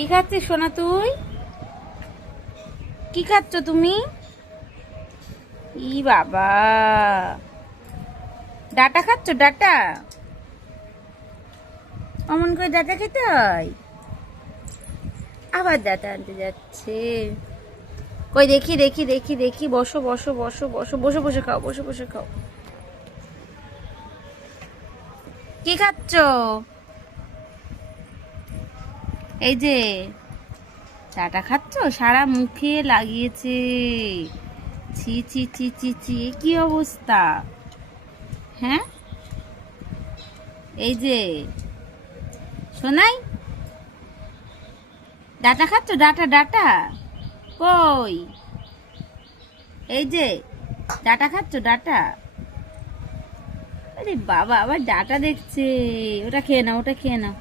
কি খাচ্ছিস সোনা তুই? কি খাচ্ছ তুমি? ই বাবা, ডাটা খাচ্ছ? ডাটা অমন করে ডাটা খেতে হয়? আবার ডাটা আনতে যাচ্ছে। কই দেখি দেখি দেখি দেখি, বসো বসো বসো বসো, বসে বসে খাও, বসে বসে খাও। কি খাচ্ছ? এই যে চাটা খাচ্ছ, সারা মুখে লাগিয়েছে। ছি ছি ছি ছি ছি, এ কি অবস্থা? হ্যাঁ, এই যে শোনাই, ডাটা খাচ্ছ? ডাটা ডাটা কই? এই যে ডাটা খাচ্ছ? ডাটা? আরে বাবা, আবার ডাটা দেখছে। ওটা খেয়ে নাও, ওটা খেয়ে নাও।